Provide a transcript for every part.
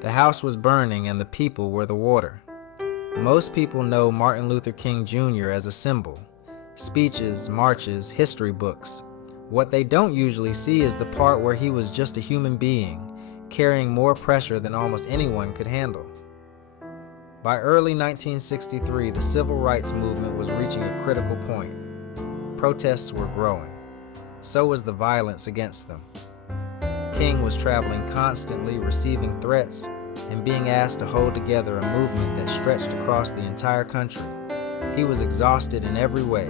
The house was burning and the people were the water. Most people know Martin Luther King Jr. as a symbol. Speeches, marches, history books. What they don't usually see is the part where he was just a human being, carrying more pressure than almost anyone could handle. By early 1963, the civil rights movement was reaching a critical point. Protests were growing. So was the violence against them. King was traveling constantly, receiving threats, and being asked to hold together a movement that stretched across the entire country. He was exhausted in every way,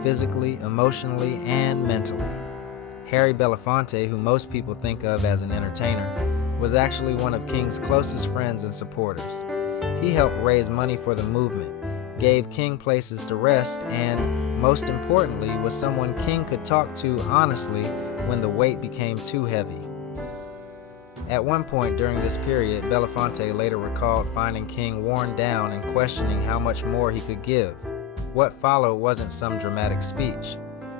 physically, emotionally, and mentally. Harry Belafonte, who most people think of as an entertainer, was actually one of King's closest friends and supporters. He helped raise money for the movement, gave King places to rest, and, most importantly, was someone King could talk to honestly when the weight became too heavy. At one point during this period, Belafonte later recalled finding King worn down and questioning how much more he could give. What followed wasn't some dramatic speech.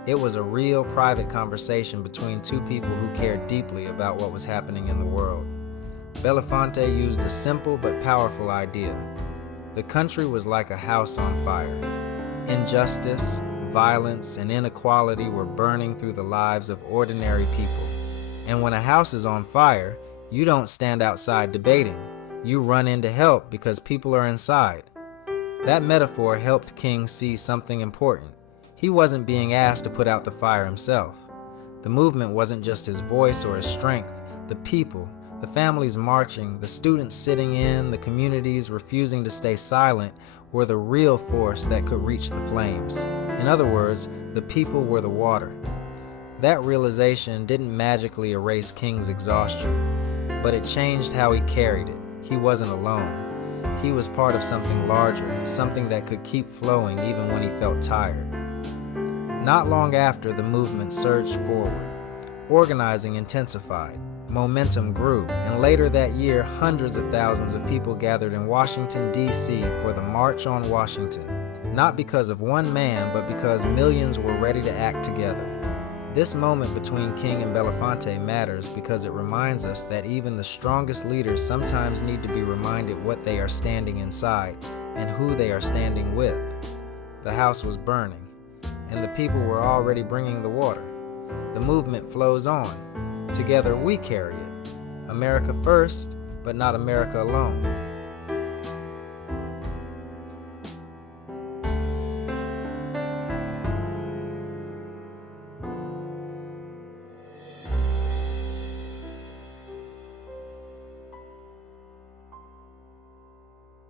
It was a real private conversation between two people who cared deeply about what was happening in the world. Belafonte used a simple but powerful idea. The country was like a house on fire. Injustice, violence, and inequality were burning through the lives of ordinary people. And when a house is on fire, you don't stand outside debating. You run in to help because people are inside. That metaphor helped King see something important. He wasn't being asked to put out the fire himself. The movement wasn't just his voice or his strength. The people, the families marching, the students sitting in, the communities refusing to stay silent were the real force that could reach the flames. In other words, the people were the water. That realization didn't magically erase King's exhaustion, but it changed how he carried it. He wasn't alone. He was part of something larger, something that could keep flowing even when he felt tired. Not long after, the movement surged forward. Organizing intensified. Momentum grew, and later that year, hundreds of thousands of people gathered in Washington, D.C. for the March on Washington. Not because of one man, but because millions were ready to act together. This moment between King and Belafonte matters because it reminds us that even the strongest leaders sometimes need to be reminded what they are standing inside and who they are standing with. The house was burning, and the people were already bringing the water. The movement flows on. Together we carry it. America first, but not America alone.